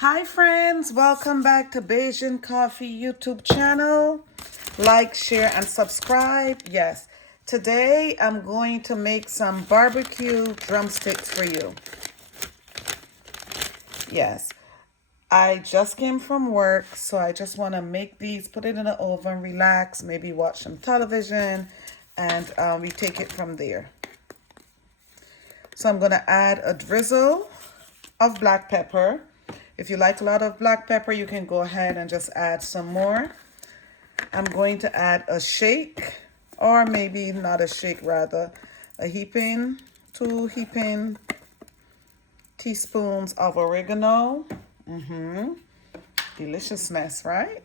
Hi friends, welcome back to Bayesian Coffee YouTube channel. Like, share, and subscribe. Yes, today I'm going to make some barbecue drumsticks for you. Yes, I just came from work, so I just want to make these, put it in the oven, relax, maybe watch some television, and we take it from there. So I'm going to add a drizzle of black pepper. If you like a lot of black pepper, you can go ahead and just add some more. I'm going to add a shake, or maybe not a shake, rather a two heaping teaspoons of oregano. Deliciousness, right?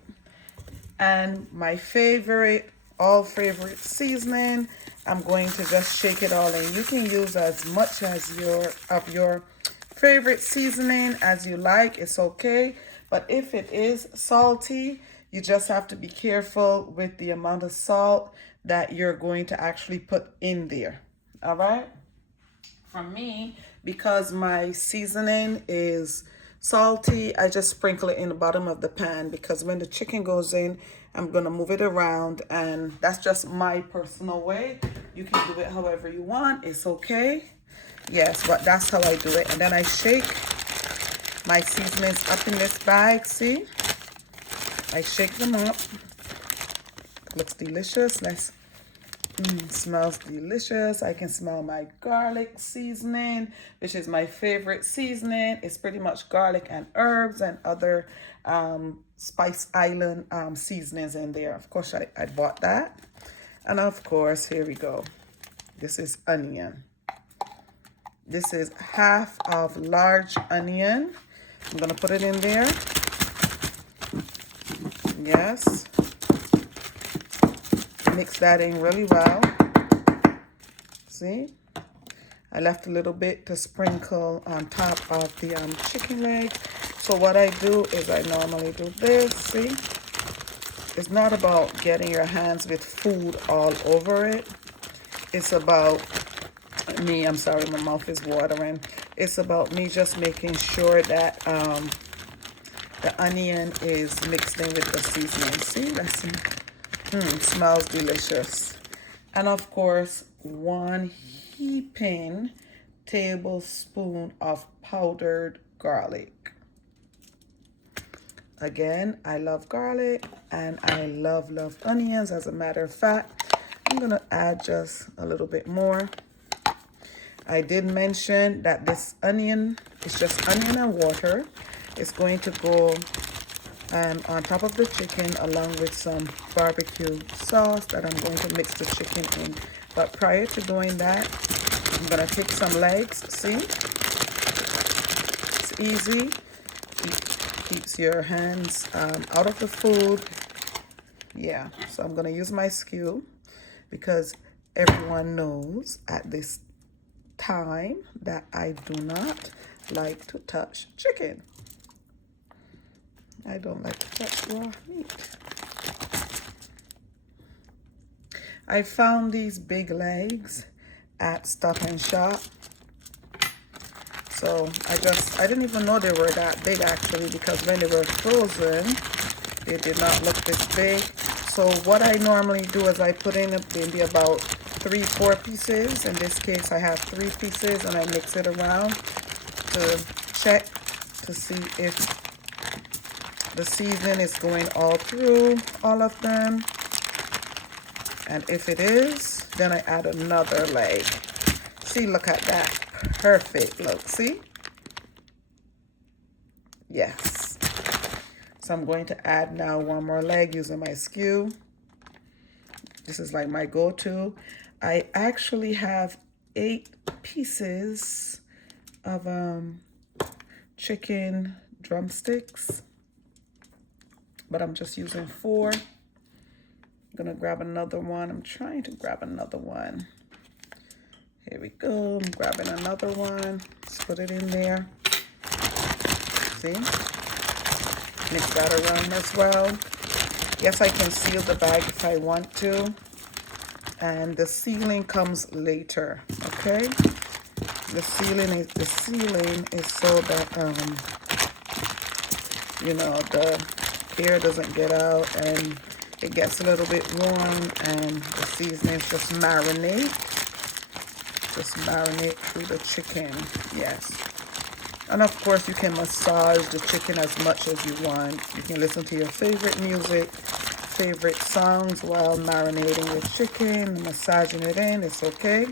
And my favorite, all favorite seasoning. I'm going to just shake it all in. You can use as much as your favorite seasoning as you like. It's okay. But if it is salty, you just have to be careful with the amount of salt that you're going to actually put in there. All right? For me, because my seasoning is salty, I just sprinkle it in the bottom of the pan, because when the chicken goes in, I'm going to move it around, and that's just my personal way. You can do it however you want. It's okay. Yes, but that's how I do it. And then I shake my seasonings up in this bag. See? I shake them up. Looks delicious. Smells delicious. I can smell my garlic seasoning, which is my favorite seasoning. It's pretty much garlic and herbs and other Spice Island seasonings in there. Of course, I bought that. And of course, here we go. This is onion. This is half of large onion. I'm going to put it in there. Yes. Mix that in really well. See? I left a little bit to sprinkle on top of the chicken leg. So what I do is I normally do this. See? It's not about getting your hands with food all over it. It's about me, I'm sorry, my mouth is watering. It's about me just making sure that the onion is mixed in with the seasoning. See, let's see. Smells delicious. And of course, 1 heaping tablespoon of powdered garlic. Again, I love garlic and I love onions. As a matter of fact, I'm gonna add just a little bit more. I did mention that this onion is just onion and water. It's going to go on top of the chicken along with some barbecue sauce that I'm going to mix the chicken in. But prior to doing that, I'm going to take some legs. See? It's easy. Keeps your hands out of the food. Yeah, so I'm going to use my skew, because everyone knows at this time that I do not like to touch chicken. I don't like to touch raw meat. I found these big legs at Stop and Shop. So I didn't even know they were that big actually, because when they were frozen, they did not look this big. So what I normally do is I put in maybe about 3-4 pieces. In this case, I have 3 pieces, and I mix it around to check to see if the seasoning is going all through all of them. And if it is, then I add another leg. See, look at that. Perfect. Look, see? Yes. So I'm going to add now 1 more leg using my skew. This is like my go-to. I actually have 8 pieces of chicken drumsticks, but I'm just using 4. I'm gonna grab another one. I'm trying to grab another one. Here we go. I'm grabbing another one. Let's put it in there. See? Mix that around as well. Yes, I can seal the bag if I want to. And the sealing comes later, okay? The sealing is so that you know, the air doesn't get out and it gets a little bit warm, and the seasonings just marinate. Just marinate through the chicken. Yes. And of course, you can massage the chicken as much as you want. You can listen to your favorite music, favorite songs while marinating your chicken, massaging it in. It's okay.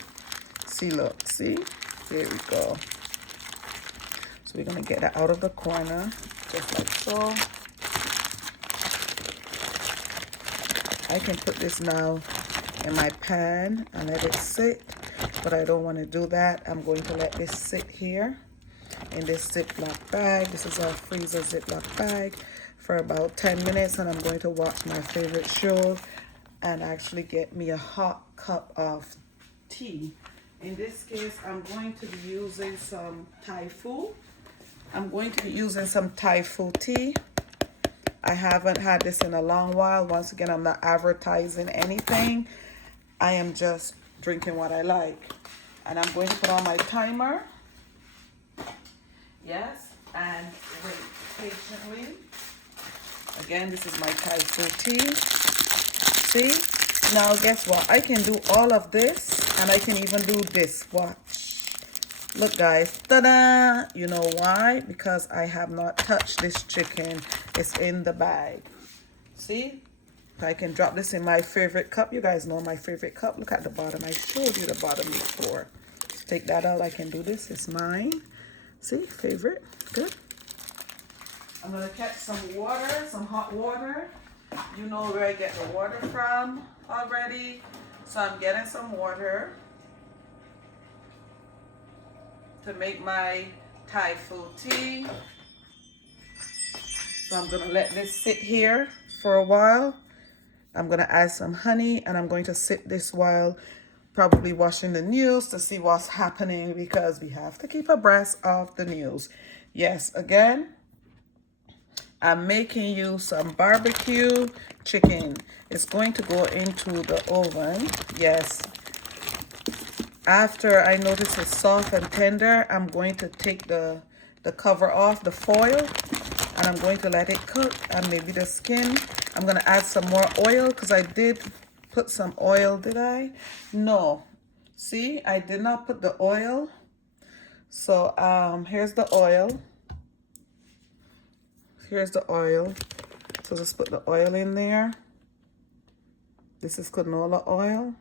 See, look, see? There we go. So we're going to get that out of the corner, just like so. I can put this now in my pan and let it sit, but I don't want to do that. I'm going to let this sit here in this Ziploc bag. This is our freezer Ziploc bag for about 10 minutes, and I'm going to watch my favorite show and actually get me a hot cup of tea. In this case, I'm going to be using some Thai food. I'm going to be using some Thai food tea. I haven't had this in a long while. Once again, I'm not advertising anything. I am just drinking what I like. And I'm going to put on my timer. Yes, and wait patiently. Again, this is my Thai food tea. See? Now, guess what? I can do all of this, and I can even do this. Watch. Look, guys. Ta-da! You know why? Because I have not touched this chicken. It's in the bag. See? I can drop this in my favorite cup. You guys know my favorite cup. Look at the bottom. I showed you the bottom before. Take that out. I can do this. It's mine. See? Favorite. Good. I'm going to catch some water, some hot water. You know where I get the water from already. So I'm getting some water to make my Thai food tea. So I'm going to let this sit here for a while. I'm going to add some honey, and I'm going to sit this while probably watching the news to see what's happening, because we have to keep abreast of the news. Yes, again, I'm making you some barbecue chicken. It's going to go into the oven. Yes. After I notice it's soft and tender, I'm going to take the cover off, the foil, and I'm going to let it cook, and maybe the skin. I'm going to add some more oil, because I did put some oil, did I? No. See, I did not put the oil. So here's the oil. Here's the oil. So just put the oil in there. This is canola oil.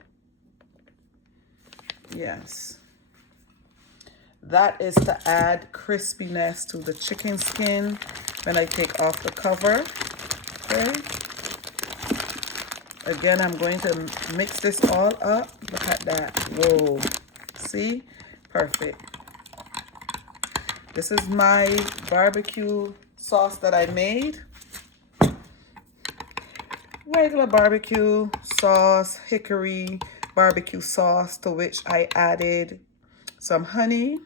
Yes. That is to add crispiness to the chicken skin when I take off the cover. Okay. Again, I'm going to mix this all up. Look at that. Whoa. See? Perfect. This is my barbecue sauce that I made. Regular barbecue sauce, hickory barbecue sauce, to which I added some honey.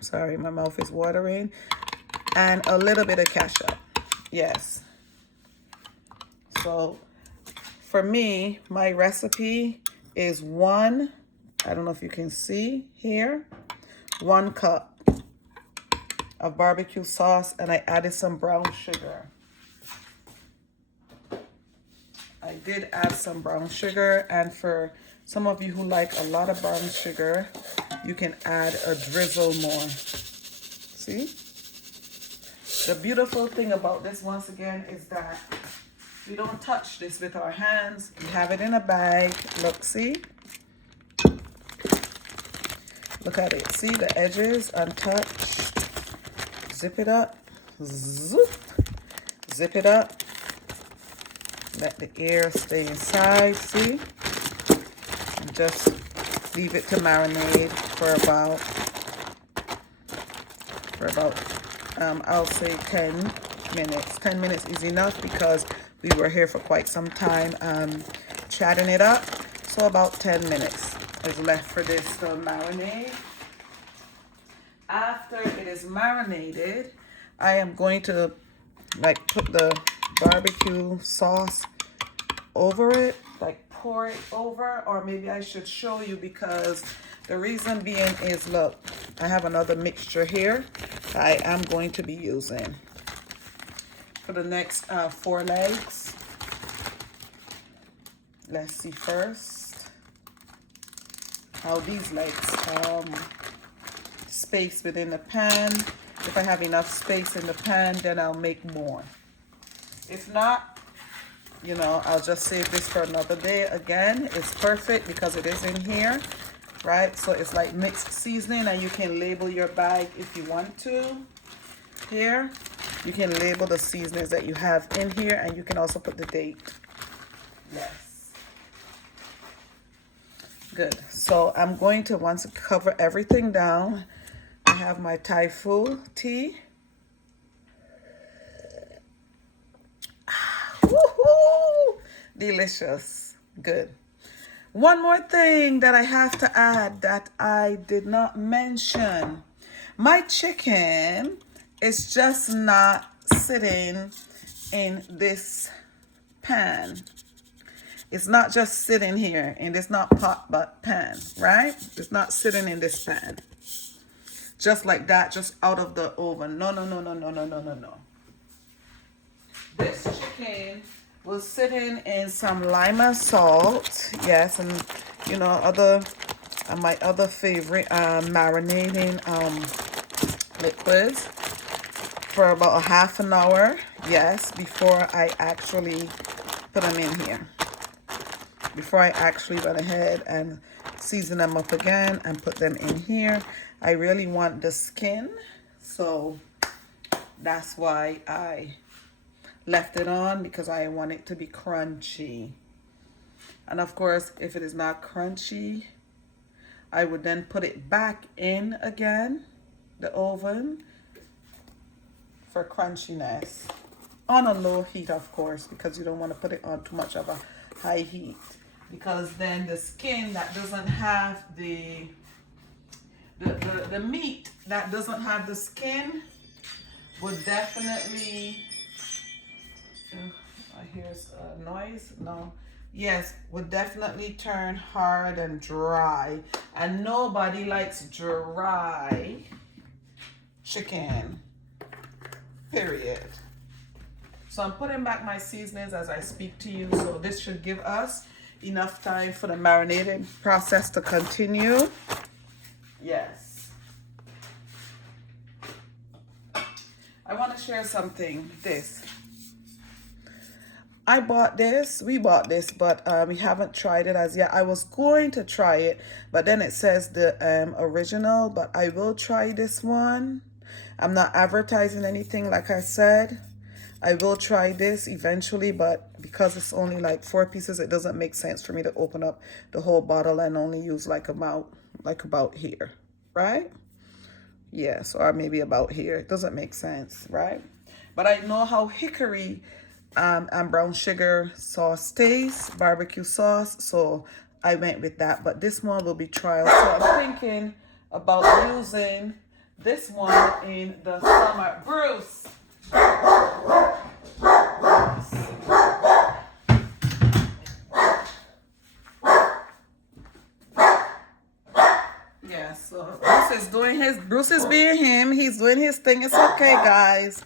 Sorry, my mouth is watering. And a little bit of ketchup. Yes. So for me, my recipe is I don't know if you can see here, 1 cup of barbecue sauce, and I added some brown sugar. I did add some brown sugar, and for some of you who like a lot of brown sugar, you can add a drizzle more. See? The beautiful thing about this, once again, is that we don't touch this with our hands. We have it in a bag. Look, see? Look at it. See the edges untouched? Zip it up. Zoop. Zip it up. Let the air stay inside, see? And just leave it to marinate for about I'll say 10 minutes. 10 minutes is enough, because we were here for quite some time chatting it up. So about 10 minutes is left for this to marinate. After it is marinated, I am going to put the barbecue sauce over it, pour it over, or maybe I should show you, because the reason being is, look, I have another mixture here I am going to be using. for the next 4 legs. Let's see first how these legs space within the pan. If I have enough space in the pan, then I'll make more. If not, you know, I'll just save this for another day. Again, it's perfect because it is in here, right? So it's like mixed seasoning, and you can label your bag if you want to. Here, you can label the seasonings that you have in here, and you can also put the date. Yes. Good. So I'm going to, once cover everything down, I have my Thai food tea. Woohoo! Delicious. Good. One more thing that I have to add that I did not mention. My chicken is just not sitting in this pan. It's not just sitting here in this not pot but pan, right? It's not sitting in this pan. Just like that, just out of the oven. No, no, no, no, no, no, no, no, no. This chicken was sitting in some lima salt. Yes, and you know, my other favorite marinating liquids for about a half an hour. Yes, before I actually put them in here. Before I actually went ahead and season them up again and put them in here. I really want the skin, so that's why I left it on, because I want it to be crunchy. And of course, if it is not crunchy, I would then put it back in again, the oven, for crunchiness. On a low heat, of course, because you don't want to put it on too much of a high heat. Because then the skin that doesn't have the meat that doesn't have the skin would definitely, I hear a noise, no, yes, would definitely turn hard and dry, and nobody likes dry chicken, period. So I'm putting back my seasonings as I speak to you, so this should give us enough time for the marinating process to continue. Yes. I want to share something. This. We bought this, but we haven't tried it as yet. I was going to try it, but then it says the original, but I will try this one. I'm not advertising anything, like I said. I will try this eventually, but because it's only like 4 pieces, it doesn't make sense for me to open up the whole bottle and only use like about here, right? Yes, or maybe about here. It doesn't make sense, right? But I know how hickory and brown sugar sauce tastes, barbecue sauce, so I went with that. But this one will be trial, so I'm thinking about using this one in the summer. Bruce! Yeah, so Bruce is being him. He's doing his thing. It's okay, guys.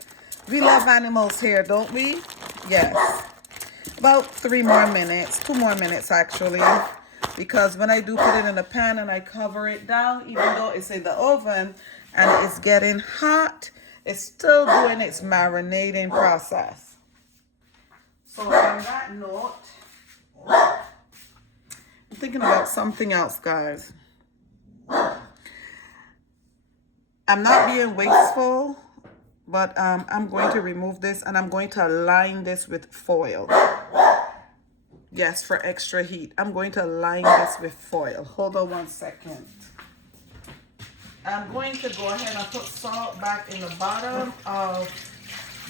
We love animals here, don't we? Yes. About 3 more minutes, 2 more minutes actually. Because when I do put it in the pan and I cover it down, even though it's in the oven and it's getting hot, it's still doing its marinating process. So on that note, I'm thinking about something else, guys. I'm not being wasteful, but I'm going to remove this and I'm going to line this with foil. Yes, for extra heat. I'm going to line this with foil. Hold on 1 second. I'm going to go ahead and put salt back in the bottom of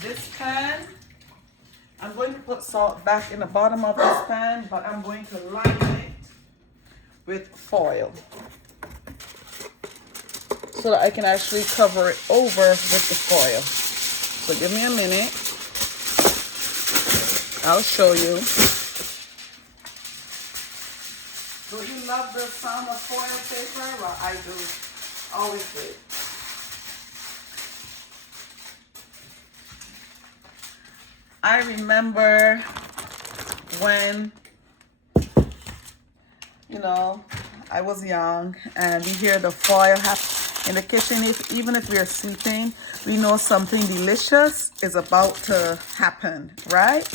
this pan. I'm going to put salt back in the bottom of this pan, but I'm going to line it with foil so that I can actually cover it over with the foil. So give me a minute. I'll show you. Do you love the sound of foil paper? Well, I do. Always do. I remember when, you know, I was young and we hear the foil in the kitchen. Even if we're sleeping, we know something delicious is about to happen, right?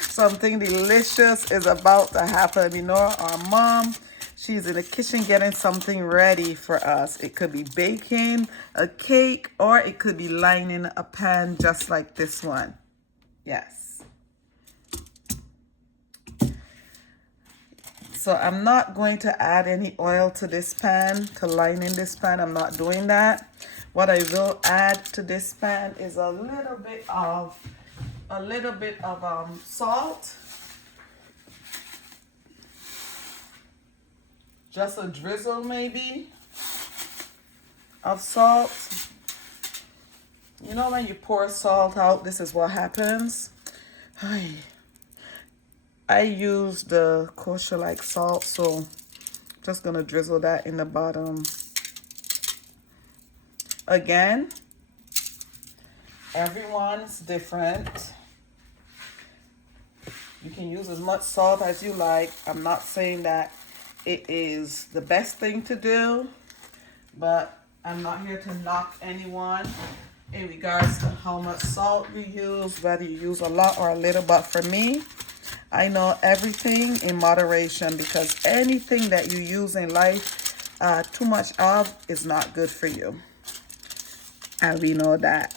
Something delicious is about to happen. You know, our mom, she's in the kitchen getting something ready for us. It could be baking a cake, or it could be lining a pan just like this one. Yes. So I'm not going to add any oil to this pan, to line in this pan. I'm not doing that. What I will add to this pan is a little bit of salt. Just a drizzle maybe of salt. You know when you pour salt out, this is what happens. I use the kosher-like salt, so just gonna drizzle that in the bottom. Again, everyone's different. You can use as much salt as you like. I'm not saying that it is the best thing to do, but I'm not here to knock anyone in regards to how much salt we use, whether you use a lot or a little. But for me, I know everything in moderation, because anything that you use in life too much of is not good for you. And we know that.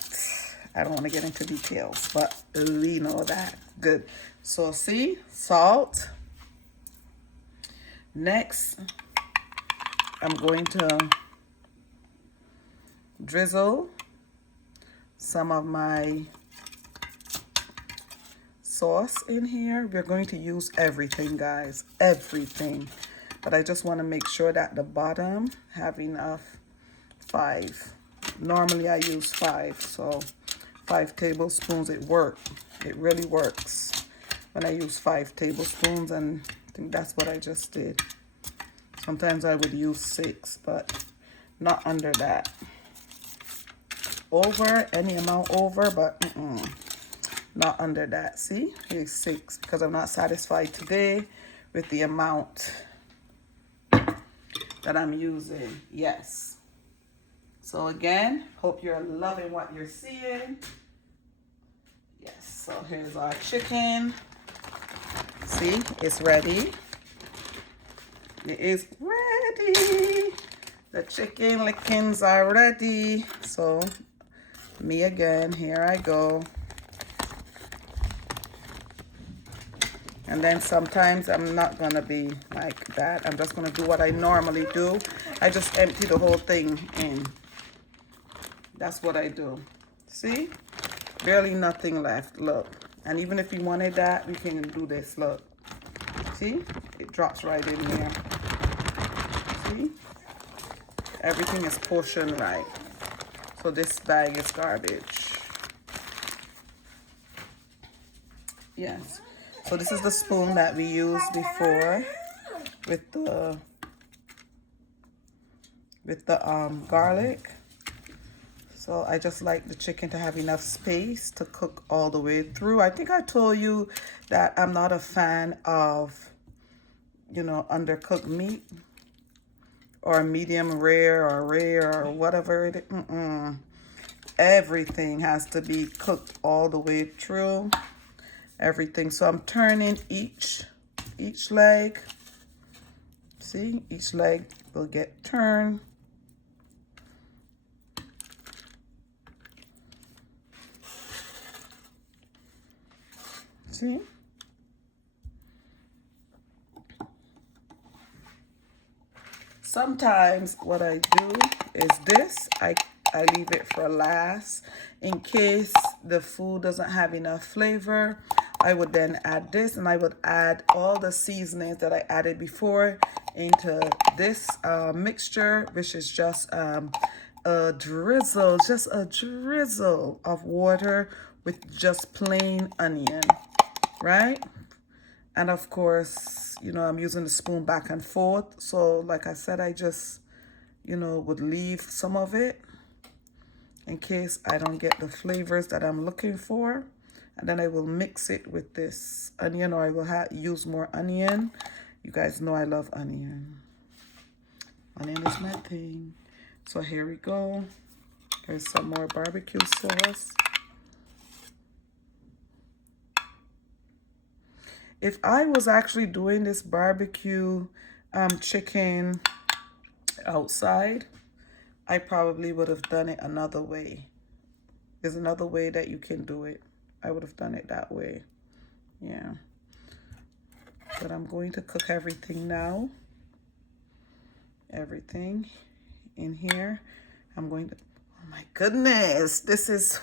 I don't want to get into details, but we know that. Good. So see, salt. Next, I'm going to drizzle some of my sauce in here. We're going to use everything, guys, everything. But I just want to make sure that the bottom have enough. 5. Normally I use 5, so 5 tablespoons. It really works when I use 5 tablespoons, and I think that's what I just did. Sometimes I would use 6, but not under that. Over, any amount over, but not under that. See, here's 6, because I'm not satisfied today with the amount that I'm using. Yes. So again, hope you're loving what you're seeing. Yes, so here's our chicken. See, it's ready. It is ready. The chicken lickings are ready. So me again, here I go. And then sometimes I'm not gonna be like that. I'm just gonna do what I normally do. I just empty the whole thing in. That's what I do. See? Barely nothing left, look. And even if you wanted that, we can do this, look. See? It drops right in there. See? Everything is portioned right. So this bag is garbage. Yes. So this is the spoon that we used before with the garlic. So I just like the chicken to have enough space to cook all the way through. I think I told you that I'm not a fan of, you know, undercooked meat or medium rare or whatever it is. Everything has to be cooked all the way through. Everything. So I'm turning each leg. See, each leg will get turned. See? Sometimes what I do is this. I leave it for last in case the food doesn't have enough flavor. I would then add this, and I would add all the seasonings that I added before into this mixture, which is just a drizzle of water with just plain onion, right? And of course, you know, I'm using the spoon back and forth. So like I said, I just, you know, would leave some of it in case I don't get the flavors that I'm looking for. And then I will mix it with this onion, or I will use more onion. You guys know I love onion. Onion is my thing. So here we go. Here's some more barbecue sauce. If I was actually doing this barbecue chicken outside, I probably would have done it another way. There's another way that you can do it. I would have done it that way. Yeah. But I'm going to cook everything now. Everything in here. I'm going to, oh my goodness, this is,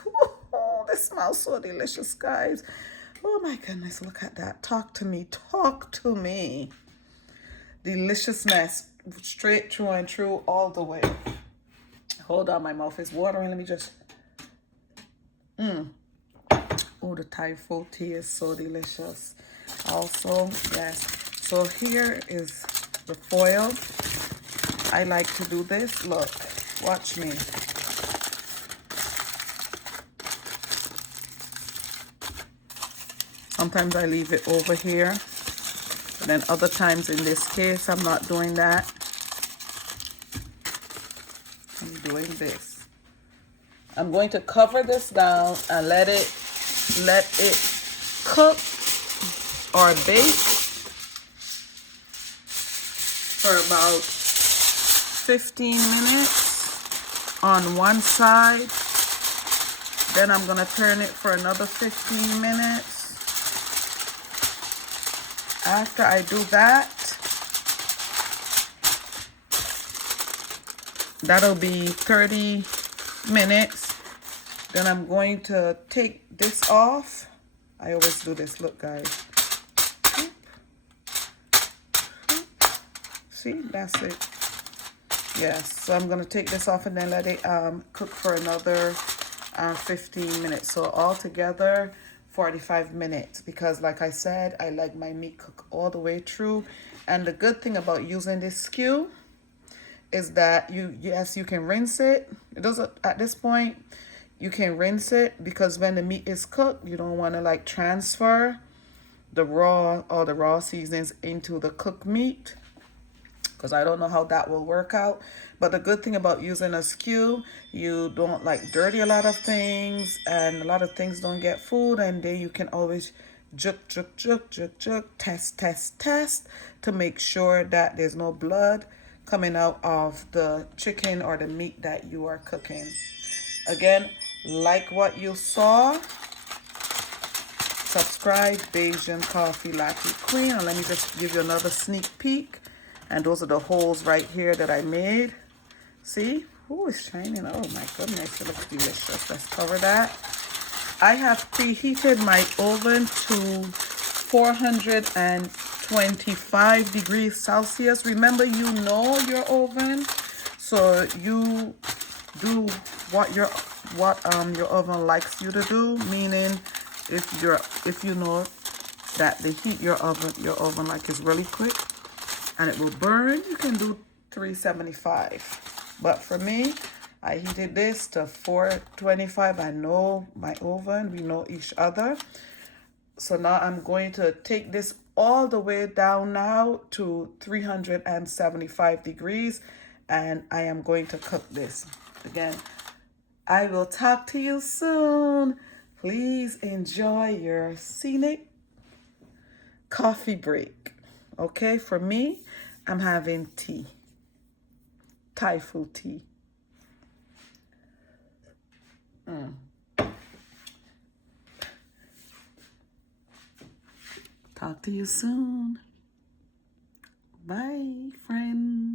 oh, this smells so delicious, guys. Oh my goodness, look at that. Talk to me, talk to me. Deliciousness, straight through and through, all the way. Hold on, my mouth is watering. Let me just, oh, the Thai food tea is so delicious. Also, yes. So here is the foil. I like to do this. Look, watch me. Sometimes I leave it over here. And then other times in this case, I'm not doing that. I'm doing this. I'm going to cover this down and let it cook or bake for about 15 minutes on one side. Then I'm gonna turn it for another 15 minutes. After I do that, that'll be 30 minutes. Then I'm going to take this off. I always do this, look guys. See, that's it. Yes, so I'm gonna take this off and then let it cook for another 15 minutes. So altogether 45 minutes, because like I said, I like my meat cook all the way through. And the good thing about using this skew is that you can rinse it. It doesn't, at this point, you can rinse it, because when the meat is cooked, you don't want to like transfer the raw seasonings into the cooked meat, because I don't know how that will work out. But the good thing about using a skew, you don't like dirty a lot of things, and a lot of things don't get food, and then you can always juk, test to make sure that there's no blood coming out of the chicken or the meat that you are cooking. Again, like what you saw, subscribe, Bayesian Coffee Latte Queen, and let me just give you another sneak peek. And those are the holes right here that I made. See? Ooh, it's shining. Oh my goodness, it looks delicious. Let's cover that. I have preheated my oven to 425 degrees Celsius. Remember, you know your oven, so you do what your oven likes you to do. Meaning, if you know that the heat your oven like is really quick and it will burn, you can do 375. But for me, I heated this to 425. I know my oven, we know each other. So now I'm going to take this all the way down now to 375 degrees, and I am going to cook this. Again, I will talk to you soon. Please enjoy your scenic coffee break. Okay, for me, I'm having tea. Thai food tea. Talk to you soon. Bye, friends.